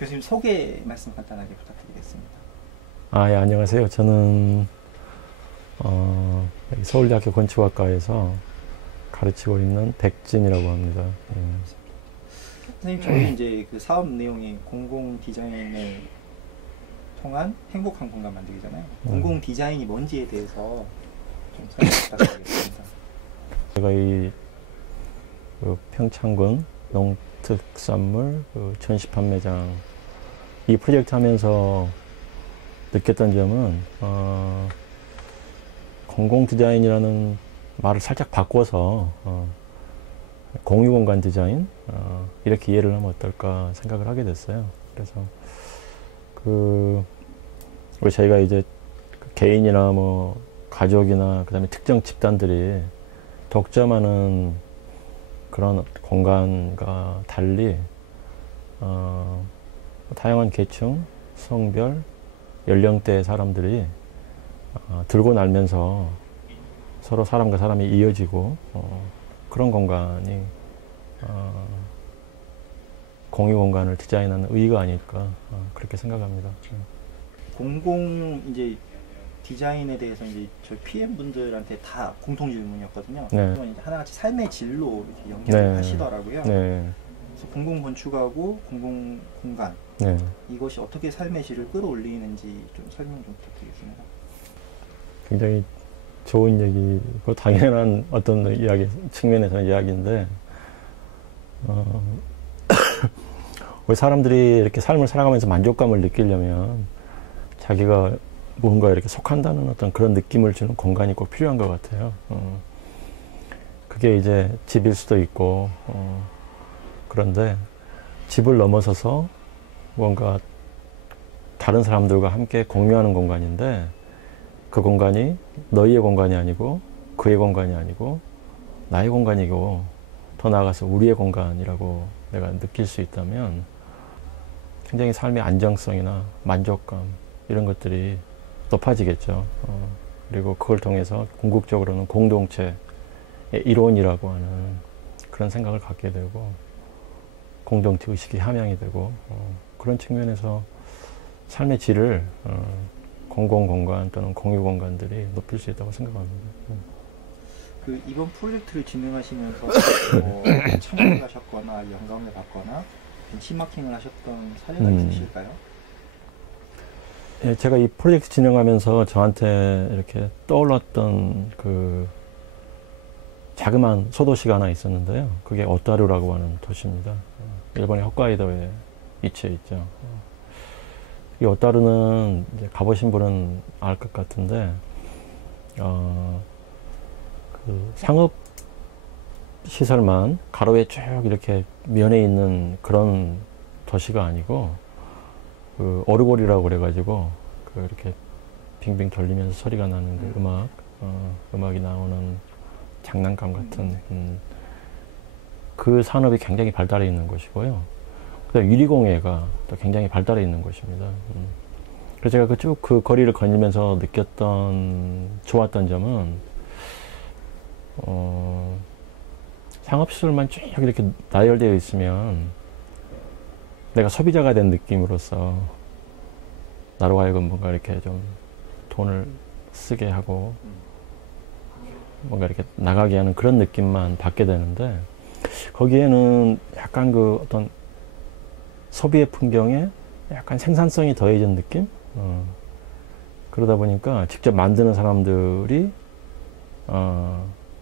교수님 소개 말씀 간단하게 부탁드리겠습니다. 예, 안녕하세요. 저는 여기 서울대학교 건축학과에서 가르치고 있는 백진이라고 합니다. 선생님, 저희 이제 그 사업 내용이 공공 디자인을 통한 행복한 공간 만들기잖아요. 공공 디자인이 뭔지에 대해서 좀 설명 부탁드리겠습니다. 제가 이 평창군 농특산물 전시 판매장 이 프로젝트 하면서 느꼈던 점은 공공 디자인이라는 말을 살짝 바꿔서 공유공간 디자인 이렇게 이해를 하면 어떨까 생각을 하게 됐어요. 그래서 우리 저희가 이제 개인이나 뭐 가족이나 그다음에 특정 집단들이 독점하는 그런 공간과 달리 다양한 계층, 성별, 연령대의 사람들이 들고 날면서 서로 사람과 사람이 이어지고 그런 공간이 공유 공간을 디자인하는 의의가 아닐까 그렇게 생각합니다. 공공 이제 디자인에 대해서 이제 저희 PM 분들한테 다 공통 질문이었거든요. 네. 이제 하나같이 삶의 질로 이렇게 연결을 하시더라고요. 네. 그래서 공공 건축하고 공공 공간 네. 이것이 어떻게 삶의 질을 끌어올리는지 좀 설명 좀 부탁드리겠습니다. 굉장히 좋은 얘기고 당연한 어떤 이야기 측면에서는 이야기인데 우리 사람들이 이렇게 삶을 살아가면서 만족감을 느끼려면 자기가 뭔가 이렇게 속한다는 어떤 그런 느낌을 주는 공간이 꼭 필요한 것 같아요. 그게 이제 집일 수도 있고 그런데 집을 넘어서서 뭔가 다른 사람들과 함께 공유하는 공간인데 그 공간이 너희의 공간이 아니고 그의 공간이 아니고 나의 공간이고 더 나아가서 우리의 공간이라고 내가 느낄 수 있다면 굉장히 삶의 안정성이나 만족감 이런 것들이 높아지겠죠. 그리고 그걸 통해서 궁극적으로는 공동체의 일원이라고 하는 그런 생각을 갖게 되고 공동체 의식이 함양이 되고 그런 측면에서 삶의 질을 공공공간 또는 공유공간들이 높일 수 있다고 생각합니다. 그 이번 프로젝트를 진행하시면서 참여를 하셨거나 영감을 받거나 벤치마킹을 하셨던 사례가 있으실까요? 예, 제가 이 프로젝트 진행하면서 저한테 이렇게 떠올랐던 그 자그마한 소도시가 하나 있었는데요. 그게 오타루라고 하는 도시입니다. 일본의 홋카이도에 위치해 있죠. 이 오타루는 이제 가보신 분은 알 것 같은데, 그 상업 시설만 가로에 쭉 이렇게 면해 있는 그런 도시가 아니고, 그 오르골이라고 그래가지고, 그 이렇게 빙빙 돌리면서 소리가 나는 그 음악이 나오는 장난감 같은, 그 산업이 굉장히 발달해 있는 곳이고요. 그다음 유리공예가 또 굉장히 발달해 있는 곳입니다. 그래서 제가 쭉 그 거리를 거니면서 느꼈던 좋았던 점은 상업시설만 쭉 이렇게 나열되어 있으면 내가 소비자가 된 느낌으로써 나로 하여금 뭔가 이렇게 좀 돈을 쓰게 하고 뭔가 이렇게 나가게 하는 그런 느낌만 받게 되는데 거기에는 약간 그 어떤 소비의 풍경에 약간 생산성이 더해진 느낌? 그러다 보니까 직접 만드는 사람들이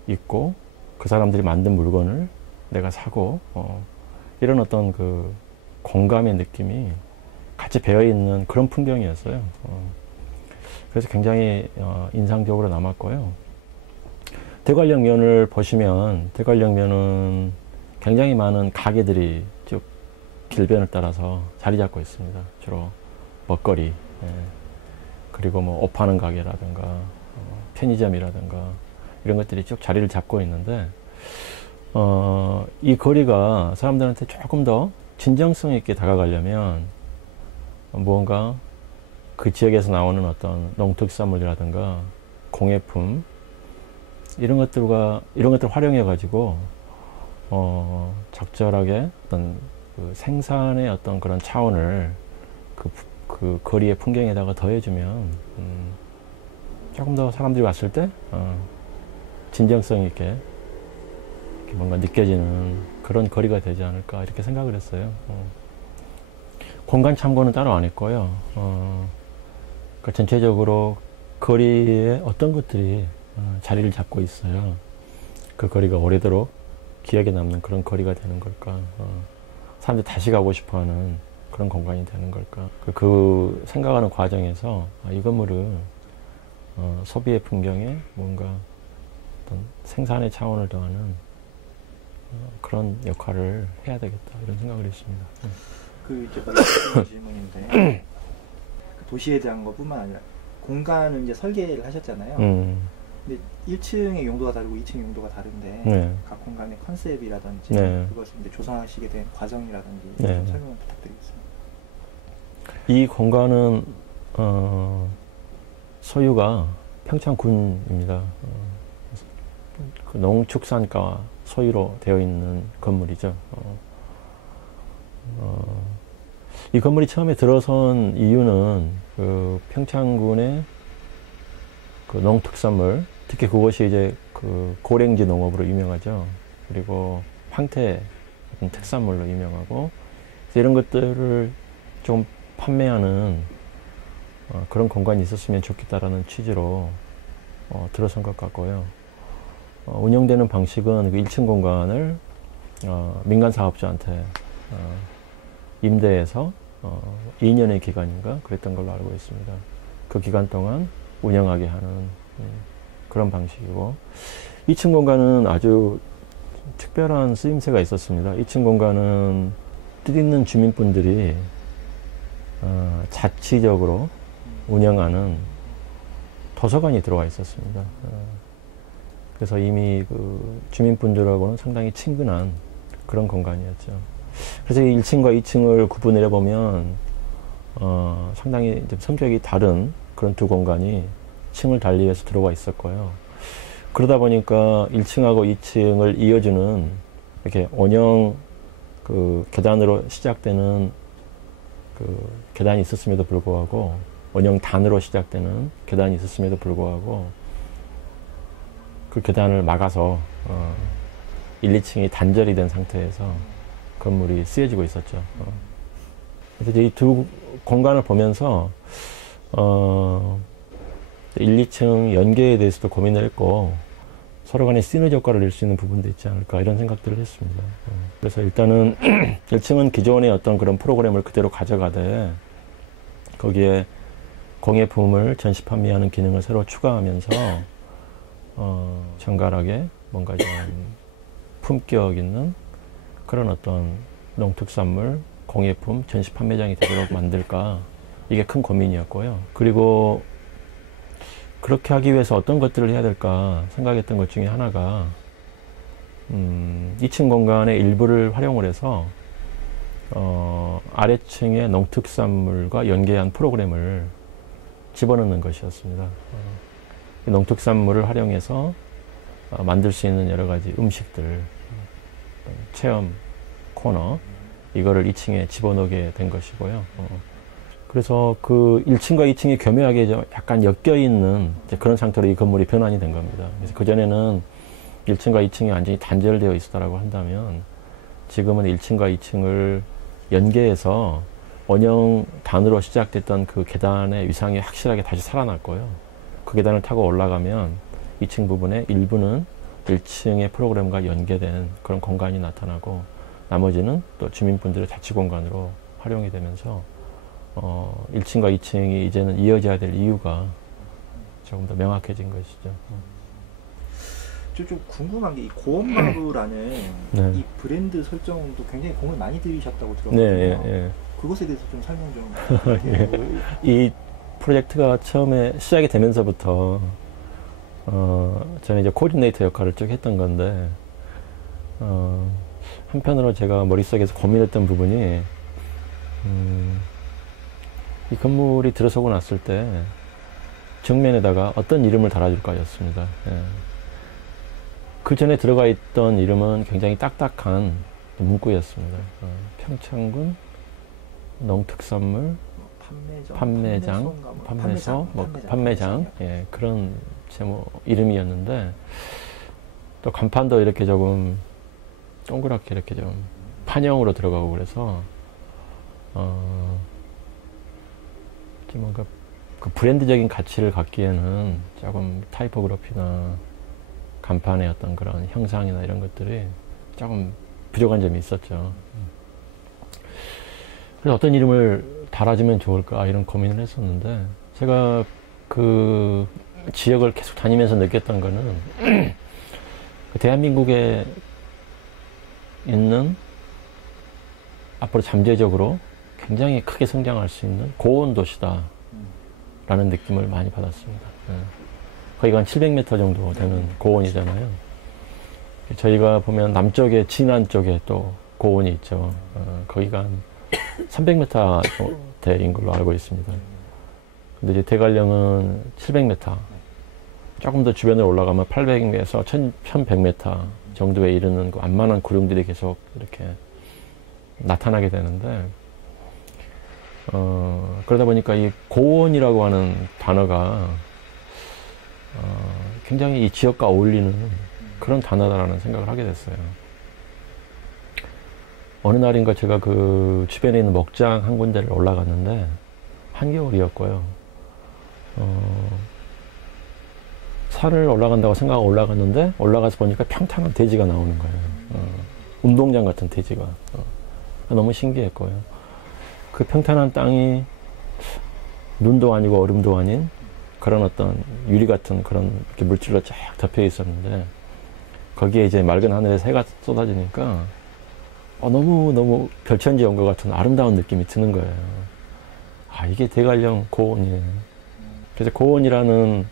있고 그 사람들이 만든 물건을 내가 사고 이런 어떤 그 공감의 느낌이 같이 배어있는 그런 풍경이었어요. 그래서 굉장히 인상적으로 남았고요. 대관령면을 보시면 대관령면은 굉장히 많은 가게들이 쭉 길변을 따라서 자리 잡고 있습니다. 주로 먹거리, 그리고 뭐 옷 파는 가게라든가 편의점이라든가 이런 것들이 쭉 자리를 잡고 있는데 이 거리가 사람들한테 조금 더 진정성 있게 다가가려면 무언가 그 지역에서 나오는 어떤 농특산물이라든가 공예품 이런 것들을 활용해 가지고 적절하게 어떤 그 생산의 어떤 그런 차원을 그 거리의 풍경에다가 더해주면 조금 더 사람들이 왔을 때 진정성 있게 이렇게 뭔가 느껴지는 그런 거리가 되지 않을까 이렇게 생각을 했어요. 공간 참고는 따로 안 했고요. 그러니까 전체적으로 거리에 어떤 것들이 자리를 잡고 있어요. 그 거리가 오래도록 기억에 남는 그런 거리가 되는 걸까. 사람들이 다시 가고 싶어하는 그런 공간이 되는 걸까. 그 생각하는 과정에서 이 건물을 소비의 풍경에 뭔가 어떤 생산의 차원을 더하는 그런 역할을 해야 되겠다 이런 생각을 했습니다. 그 이제 마지막 질문인데 그 도시에 대한 것뿐만 아니라 공간을 이제 설계를 하셨잖아요. 근데 1층의 용도가 다르고 2층의 용도가 다른데 네. 각 공간의 컨셉이라든지 네. 그것을 이제 조성하시게 된 과정이라든지 네. 좀 설명을 부탁드리겠습니다. 이 공간은 소유가 평창군입니다. 그 농축산과 소유로 되어 있는 건물이죠. 이 건물이 처음에 들어선 이유는 그 평창군의 그 농특산물, 특히 그것이 이제 그 고랭지 농업으로 유명하죠. 그리고 황태 같은 특산물로 유명하고, 이런 것들을 좀 판매하는 그런 공간이 있었으면 좋겠다라는 취지로 들어선 것 같고요. 운영되는 방식은 그 1층 공간을 민간 사업자한테 임대해서 2년의 기간인가 그랬던 걸로 알고 있습니다. 그 기간 동안 운영하게 하는 그런 방식이고, 2층 공간은 아주 특별한 쓰임새가 있었습니다. 2층 공간은 뜻있는 주민분들이 자치적으로 운영하는 도서관이 들어와 있었습니다. 그래서 이미 그 주민분들하고는 상당히 친근한 그런 공간이었죠. 그래서 1층과 2층을 구분을 해보면 상당히 좀 성격이 다른 그런 두 공간이 층을 달리해서 들어와 있었고요. 그러다 보니까 1층하고 2층을 이어주는 이렇게 원형 그 계단으로 시작되는 그 계단이 있었음에도 불구하고, 원형 단으로 시작되는 계단이 있었음에도 불구하고 그 계단을 막아서 1, 2층이 단절이 된 상태에서 건물이 쓰여지고 있었죠. 그래서 이 두 공간을 보면서 1, 2층 연계에 대해서도 고민을 했고, 서로 간에 시너지 효과를 낼 수 있는 부분도 있지 않을까 이런 생각들을 했습니다. 그래서 일단은 1층은 기존의 어떤 그런 프로그램을 그대로 가져가되 거기에 공예품을 전시 판매하는 기능을 새로 추가하면서 정갈하게 뭔가 좀 품격 있는 그런 어떤 농특산물, 공예품, 전시 판매장이 되도록 만들까, 이게 큰 고민이었고요. 그리고 그렇게 하기 위해서 어떤 것들을 해야 될까 생각했던 것 중에 하나가 2층 공간의 일부를 활용을 해서 아래층의 농특산물과 연계한 프로그램을 집어넣는 것이었습니다. 농특산물을 활용해서 만들 수 있는 여러 가지 음식들, 체험 코너, 이거를 2층에 집어넣게 된 것이고요. 그래서 그 1층과 2층이 교묘하게 약간 엮여있는 그런 상태로 이 건물이 변환이 된 겁니다. 그래서 그전에는 1층과 2층이 완전히 단절되어 있었다고 한다면, 지금은 1층과 2층을 연계해서 원형 단으로 시작됐던 그 계단의 위상이 확실하게 다시 살아났고요. 그 계단을 타고 올라가면 2층 부분의 일부는 1층의 프로그램과 연계된 그런 공간이 나타나고, 나머지는 또 주민분들의 자치 공간으로 활용이 되면서 1층과 2층이 이제는 이어져야 될 이유가 조금 더 명확해진 것이죠. 좀 궁금한 게 이 고원마루라는 네. 이 브랜드 설정도 굉장히 공을 많이 들이셨다고 들었거든요. 네, 예. 그것에 대해서 좀 설명 좀. 예. 이 프로젝트가 처음에 시작이 되면서부터 저는 이제 코디네이터 역할을 쭉 했던 건데, 한편으로 제가 머릿속에서 고민했던 부분이 이 건물이 들어서고 났을 때 정면에다가 어떤 이름을 달아줄까였습니다. 예. 그 전에 들어가 있던 이름은 굉장히 딱딱한 문구였습니다. 평창군 농특산물 판매장, 예, 그런 제목 이름이었는데, 또 간판도 이렇게 조금 동그랗게 이렇게 좀 판형으로 들어가고 그래서 좀 뭔가 그 브랜드적인 가치를 갖기에는 조금 타이포그래피나 간판의 어떤 그런 형상이나 이런 것들이 조금 부족한 점이 있었죠. 그래서 어떤 이름을 달아주면 좋을까 이런 고민을 했었는데, 제가 그 지역을 계속 다니면서 느꼈던 거는 그 대한민국에 있는 앞으로 잠재적으로 굉장히 크게 성장할 수 있는 고온 도시다 라는 느낌을 많이 받았습니다. 거기가 한 700m 정도 되는 고온이잖아요. 저희가 보면 남쪽에 진안 쪽에 또 고온이 있죠. 거기가 한 300m 대인 걸로 알고 있습니다. 근데 이제 대관령은 700m, 조금 더 주변으로 올라가면 800에서 1100m 정도에 이르는 그 완만한 구름들이 계속 이렇게 나타나게 되는데, 그러다 보니까 이 고온이라고 하는 단어가 굉장히 이 지역과 어울리는 그런 단어다라는 생각을 하게 됐어요. 어느 날인가 제가 그 주변에 있는 먹장 한 군데를 올라갔는데, 한겨울이었고요. 산을 올라간다고 생각하고 올라갔는데, 올라가서 보니까 평탄한 대지가 나오는 거예요. 운동장 같은 대지가. 너무 신기했고요. 그 평탄한 땅이 눈도 아니고 얼음도 아닌 그런 어떤 유리 같은 그런 이렇게 물질로 쫙 덮여 있었는데, 거기에 이제 맑은 하늘에서 해가 쏟아지니까 너무 별천지 온 것 같은 아름다운 느낌이 드는 거예요. 아, 이게 대관령 고온이에요. 그래서 고온이라는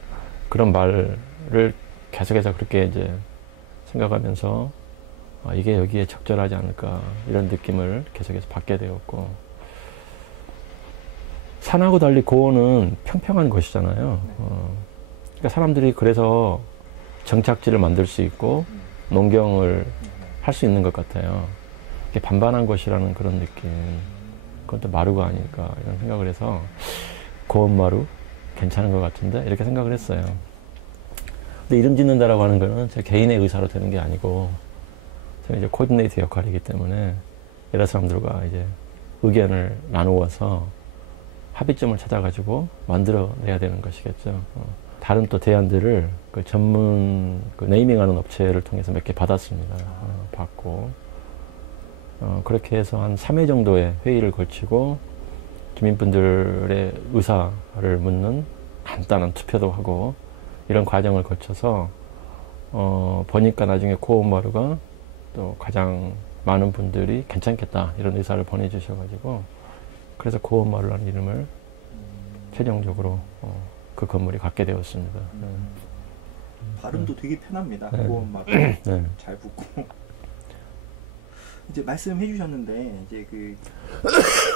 그런 말을 계속해서 그렇게 이제 생각하면서 이게 여기에 적절하지 않을까 이런 느낌을 계속해서 받게 되었고, 산하고 달리 고온은 평평한 곳이잖아요. 그러니까 사람들이 그래서 정착지를 만들 수 있고 농경을 할 수 있는 것 같아요. 이게 반반한 곳이라는 그런 느낌. 그건 또 마루가 아닐까 이런 생각을 해서 고온마루 괜찮은 것 같은데 이렇게 생각을 했어요. 근데 이름 짓는다라고 하는 거는 제 개인의 의사로 되는 게 아니고, 저는 이제 코디네이터 역할이기 때문에 여러 사람들과 이제 의견을 나누어서 합의점을 찾아가지고 만들어내야 되는 것이겠죠. 다른 또 대안들을 그 전문 그 네이밍하는 업체를 통해서 몇 개 받았습니다. 받고 그렇게 해서 한 3회 정도의 회의를 거치고 주민분들의 의사를 묻는 간단한 투표도 하고 이런 과정을 거쳐서 보니까 나중에 고온마루가 또 가장 많은 분들이 괜찮겠다 이런 의사를 보내주셔가지고, 그래서 고온마루라는 이름을 최종적으로 그 건물이 갖게 되었습니다. 발음도 되게 편합니다. 네. 고온마루. 네. 잘 붙고. 이제 말씀해 주셨는데, 이제 그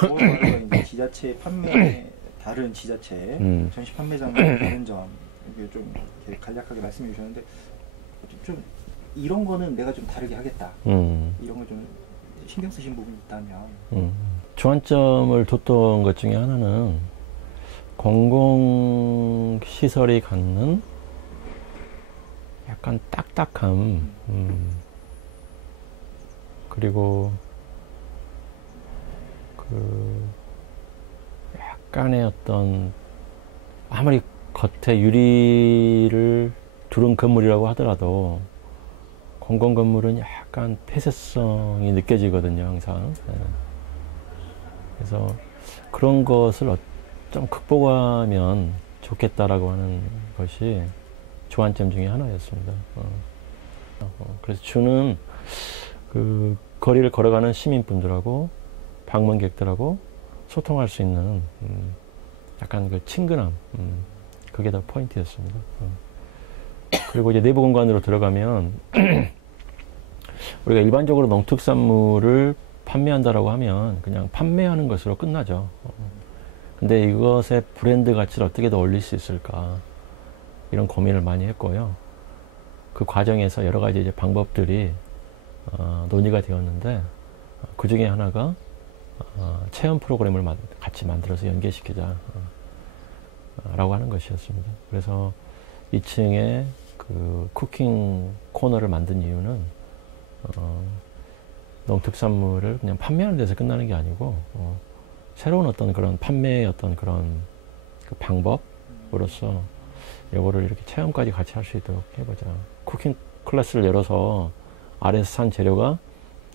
고온마루가 이제 지자체 판매, 다른 지자체 전시 판매장과 다른 점, 이게 좀 이렇게 간략하게 말씀해 주셨는데, 좀 이런 거는 내가 좀 다르게 하겠다. 이런 걸 좀 신경 쓰신 부분이 있다면. 주안점을 뒀던 것 중에 하나는 공공시설이 갖는 약간 딱딱함, 그리고 그 약간의 어떤, 아무리 겉에 유리를 두른 건물이라고 하더라도 공공건물은 약간 폐쇄성이 느껴지거든요, 항상. 그래서 그런 것을 좀 극복하면 좋겠다라고 하는 것이 주안점 중에 하나였습니다. 그래서 주는 그 거리를 걸어가는 시민분들하고 방문객들하고 소통할 수 있는 약간 그 친근함, 그게 더 포인트였습니다. 그리고 이제 내부 공간으로 들어가면 우리가 일반적으로 농특산물을 판매한다라고 하면 그냥 판매하는 것으로 끝나죠. 근데 이것의 브랜드 가치를 어떻게 더 올릴 수 있을까, 이런 고민을 많이 했고요. 그 과정에서 여러 가지 이제 방법들이 논의가 되었는데, 그 중에 하나가 체험 프로그램을 같이 만들어서 연계시키자 라고 하는 것이었습니다. 그래서 2층에 그 쿠킹 코너를 만든 이유는 농특산물을 그냥 판매하는 데서 끝나는 게 아니고 새로운 어떤 그런 판매의 어떤 그런 그 방법으로서 이거를 이렇게 체험까지 같이 할 수 있도록 해보자. 쿠킹 클래스를 열어서 아래에서 산 재료가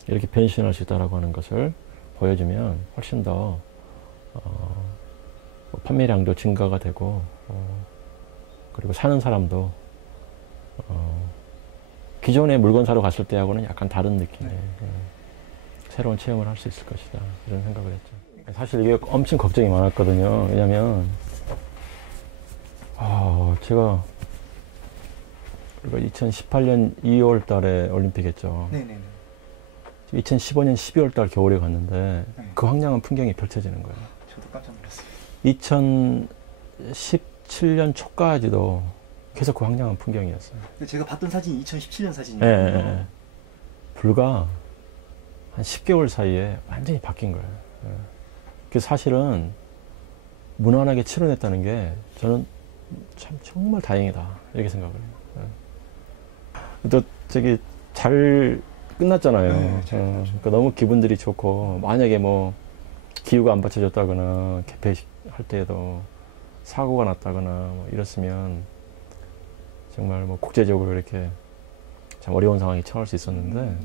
이렇게 변신할 수 있다라고 하는 것을 보여주면 훨씬 더 판매량도 증가가 되고 그리고 사는 사람도 기존의 물건 사러 갔을 때하고는 약간 다른 느낌의 새로운 체험을 할 수 있을 것이다 이런 생각을 했죠. 사실 이게 엄청 걱정이 많았거든요. 왜냐면 제가 2018년 2월 달에 올림픽 했죠. 네네네. 2015년 12월 달 겨울에 갔는데 그 황량한 풍경이 펼쳐지는 거예요. 저도 깜짝 놀랐어요. 2017년 초까지도 계속 그 황량한 풍경이었어요. 제가 봤던 사진이 2017년 사진이거든요. 네. 불과 한 10개월 사이에 완전히 바뀐 거예요. 그래서 사실은 무난하게 치러냈다는 게 저는 참 정말 다행이다 이렇게 생각을 해요. 또 저기 잘 끝났잖아요. 네, 그러니까 너무 기분들이 좋고 만약에 뭐 기후가 안 받쳐줬다거나 개폐식 할 때에도 사고가 났다거나 뭐 이랬으면 정말 뭐 국제적으로 이렇게 참 어려운 상황이 처할 수 있었는데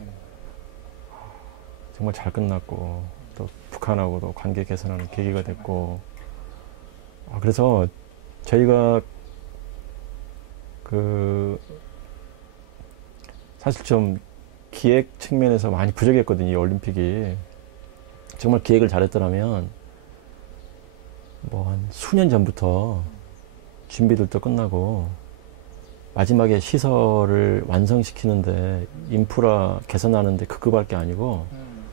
정말 잘 끝났고 또 북한하고도 관계 개선하는 계기가 됐고 그래서 저희가 사실 좀 기획 측면에서 많이 부족했거든요. 이 올림픽이 정말 기획을 잘했더라면 뭐 한 수년 전부터 준비들도 끝나고 마지막에 시설을 완성시키는데 인프라 개선하는데 급급할 게 아니고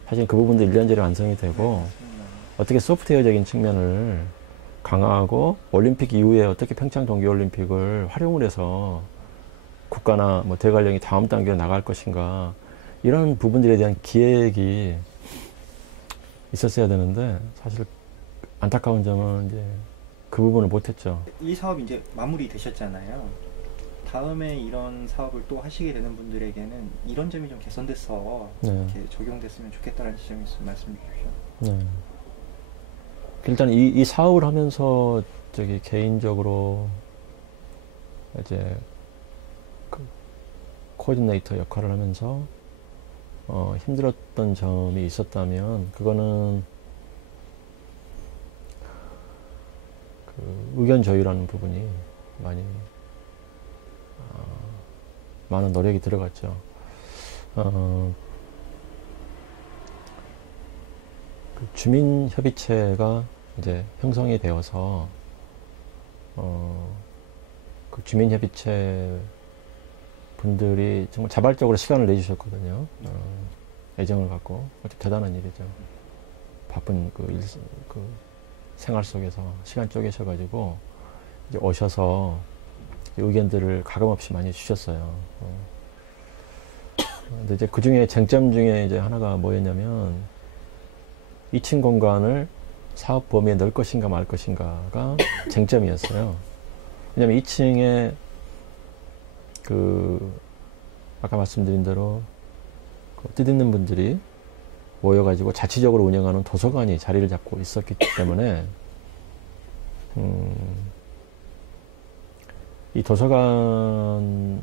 사실 그 부분도 1년 전에 완성이 되고 어떻게 소프트웨어적인 측면을 강화하고 올림픽 이후에 어떻게 평창 동계올림픽을 활용을 해서 국가나 뭐 대관령이 다음 단계로 나갈 것인가 이런 부분들에 대한 기획이 있었어야 되는데 사실 안타까운 점은 이제 그 부분을 못했죠. 이 사업이 이제 마무리 되셨잖아요. 다음에 이런 사업을 또 하시게 되는 분들에게는 이런 점이 좀 개선돼서 이렇게 적용됐으면 좋겠다는 지점이 있으면 말씀해 주십시오. 네. 일단 이 사업을 하면서 저기 개인적으로 이제 그 코디네이터 역할을 하면서 힘들었던 점이 있었다면 그거는 그 의견 조율하는 부분이 많이 많은 노력이 들어갔죠. 그 주민협의체가 이제 형성이 되어서 그 주민협의체 분들이 정말 자발적으로 시간을 내주셨거든요. 애정을 갖고 대단한 일이죠. 바쁜 그 생활 속에서 시간 쪼개셔가지고 이제 오셔서 의견들을 가감없이 많이 주셨어요. 근데 이제 그 중에 쟁점 중에 이제 하나가 뭐였냐면 2층 공간을 사업 범위에 넣을 것인가 말 것인가가 쟁점이었어요. 왜냐면 2층에 아까 말씀드린 대로 뜻있는 분들이 모여가지고 자치적으로 운영하는 도서관이 자리를 잡고 있었기 때문에 이 도서관을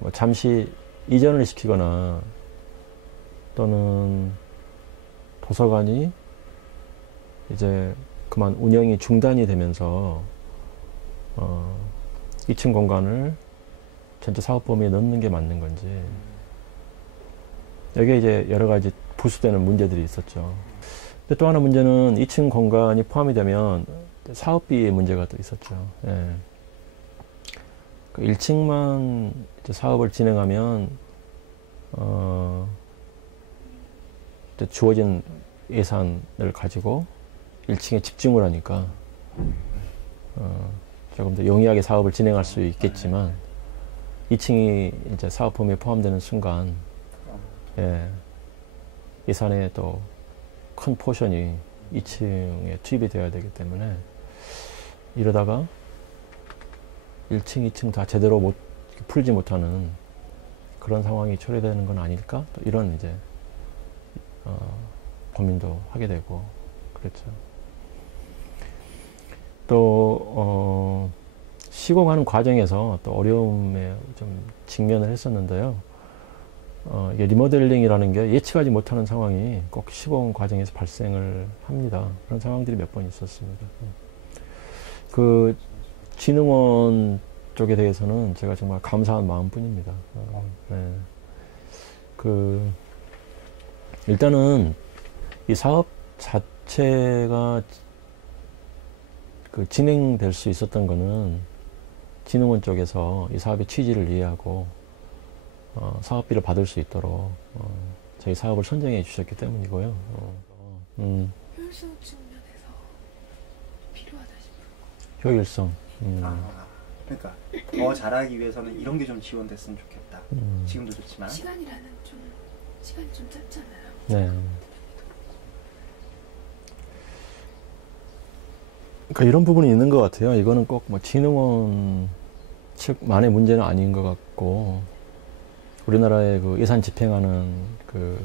뭐 잠시 이전을 시키거나 또는 도서관이 이제 그만 운영이 중단이 되면서 2층 공간을 전체 사업 범위에 넣는 게 맞는 건지 여기에 이제 여러 가지 부수되는 문제들이 있었죠. 근데 또 하나 문제는 2층 공간이 포함이 되면 사업비의 문제가 또 있었죠. 예. 그 1층만 이제 사업을 진행하면 주어진 예산을 가지고 1층에 집중을 하니까 조금 더 용이하게 사업을 진행할 수 있겠지만 2층이 이제 사업 범위에 포함되는 순간 예산의 또 큰 포션이 2층에 투입이 되어야 되기 때문에 이러다가 1층, 2층 다 제대로 풀지 못하는 그런 상황이 초래되는 건 아닐까? 또 이런 이제 고민도 하게 되고 그렇죠. 또 시공하는 과정에서 또 어려움에 좀 직면을 했었는데요. 이게 리모델링이라는 게 예측하지 못하는 상황이 꼭 시공 과정에서 발생을 합니다. 그런 상황들이 몇 번 있었습니다. 그 진흥원 쪽에 대해서는 제가 정말 감사한 마음뿐입니다. 네. 일단은 이 사업 자체가 진행될 수 있었던 거는 진흥원 쪽에서 이 사업의 취지를 이해하고 사업비를 받을 수 있도록 저희 사업을 선정해 주셨기 때문이고요. 효율성 측면에서 필요하다 싶은 거. 효율성. 그러니까 더 잘하기 위해서는 이런 게 좀 지원됐으면 좋겠다. 지금도 좋지만 시간이 좀 짧잖아요. 네. 그러니까 이런 부분이 있는 것 같아요. 이거는 꼭 뭐 진흥원 측만의 문제는 아닌 것 같고, 우리나라의 그 예산 집행하는 그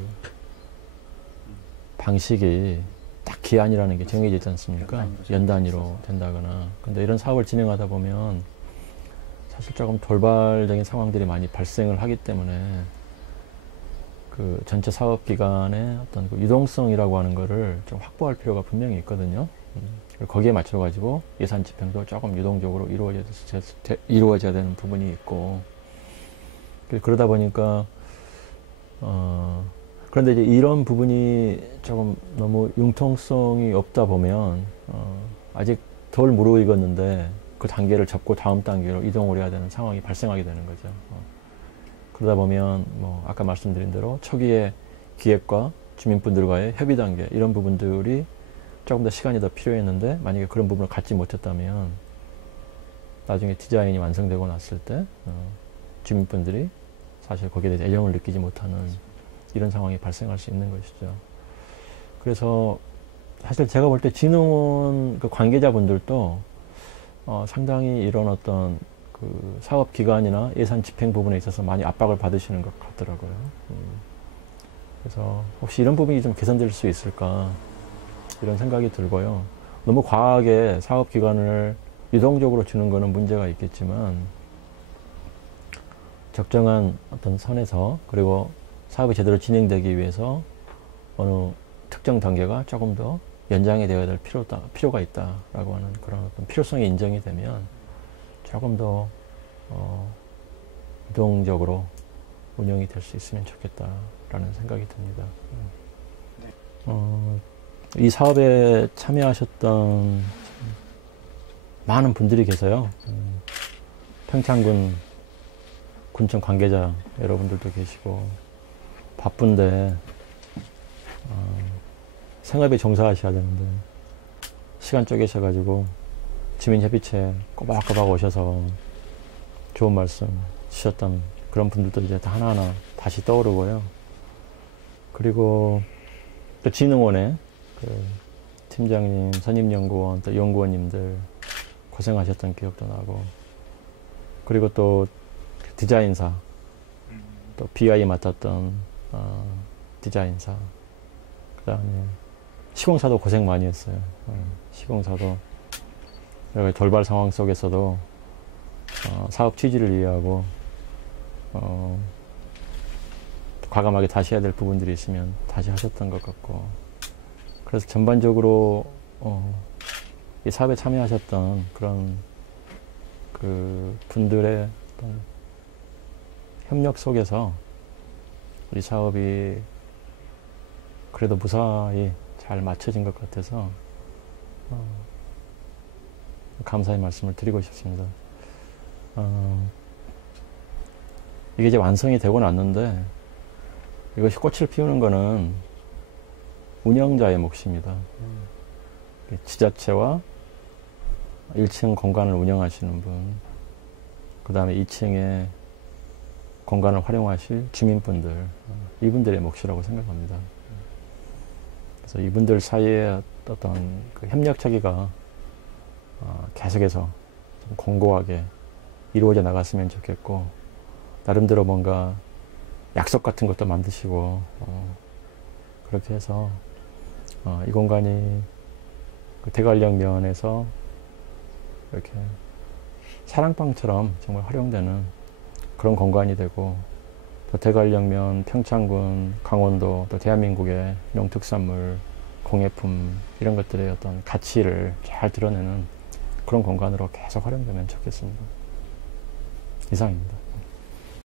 방식이 딱 기한이라는 게 정해져 있지 않습니까? 연 단위로 된다거나. 근데 이런 사업을 진행하다 보면 사실 조금 돌발적인 상황들이 많이 발생을 하기 때문에 그 전체 사업 기간의 어떤 그 유동성이라고 하는 거를 좀 확보할 필요가 분명히 있거든요. 거기에 맞춰가지고 예산 집행도 조금 유동적으로 이루어져야 되는 부분이 있고, 그러다 보니까 그런데 이제 이런 부분이 조금 너무 융통성이 없다 보면 아직 덜 무르익었는데 그 단계를 접고 다음 단계로 이동을 해야 되는 상황이 발생하게 되는 거죠. 그러다 보면 뭐 아까 말씀드린 대로 초기에 기획과 주민분들과의 협의 단계 이런 부분들이 조금 더 시간이 더 필요했는데, 만약에 그런 부분을 갖지 못했다면 나중에 디자인이 완성되고 났을 때 주민분들이 사실 거기에 대해서 애정을 느끼지 못하는 이런 상황이 발생할 수 있는 것이죠. 그래서 사실 제가 볼 때 진흥원 그 관계자분들도 상당히 이런 어떤 그 사업 기간이나 예산 집행 부분에 있어서 많이 압박을 받으시는 것 같더라고요. 그래서 혹시 이런 부분이 좀 개선될 수 있을까 이런 생각이 들고요. 너무 과하게 사업 기간을 유동적으로 주는 거는 문제가 있겠지만 적정한 어떤 선에서, 그리고 사업이 제대로 진행되기 위해서 어느 특정 단계가 조금 더 연장이 되어야 될 필요가 있다라고 하는 그런 어떤 필요성이 인정이 되면 조금 더 유동적으로 운영이 될 수 있으면 좋겠다라는 생각이 듭니다. 이 사업에 참여하셨던 많은 분들이 계세요. 평창군 군청 관계자 여러분들도 계시고, 바쁜데 생업에 종사하셔야 되는데 시간 쪼개셔가지고 주민협의체 꼬박꼬박 오셔서 좋은 말씀 주셨던 그런 분들도 이제 다 하나하나 다시 떠오르고요. 그리고 또 진흥원의 그 팀장님, 선임연구원, 또 연구원님들 고생하셨던 기억도 나고, 그리고 또 디자인사, 또 BI 맡았던 디자인사, 그 다음에 시공사도 고생 많이 했어요. 시공사도 여러 가지 돌발 상황 속에서도 사업 취지를 이해하고 과감하게 다시 해야 될 부분들이 있으면 다시 하셨던 것 같고, 그래서 전반적으로 이 사업에 참여하셨던 그런 그 분들의 어떤 협력 속에서 이 사업이 그래도 무사히 잘 맞춰진 것 같아서 감사의 말씀을 드리고 싶습니다. 이게 이제 완성이 되고 났는데 이것이 꽃을 피우는 거는 운영자의 몫입니다. 지자체와 1층 공간을 운영하시는 분, 그 다음에 2층에 공간을 활용하실 주민분들, 이분들의 몫이라고 생각합니다. 그래서 이분들 사이에 어떤 그 협력체계가 계속해서 좀 공고하게 이루어져 나갔으면 좋겠고, 나름대로 뭔가 약속 같은 것도 만드시고, 그렇게 해서 이 공간이 그 대관령 면에서 이렇게 사랑방처럼 정말 활용되는 그런 공간이 되고, 또 대관령면, 평창군, 강원도, 또 대한민국의 농특산물, 공예품 이런 것들의 어떤 가치를 잘 드러내는 그런 공간으로 계속 활용되면 좋겠습니다. 이상입니다.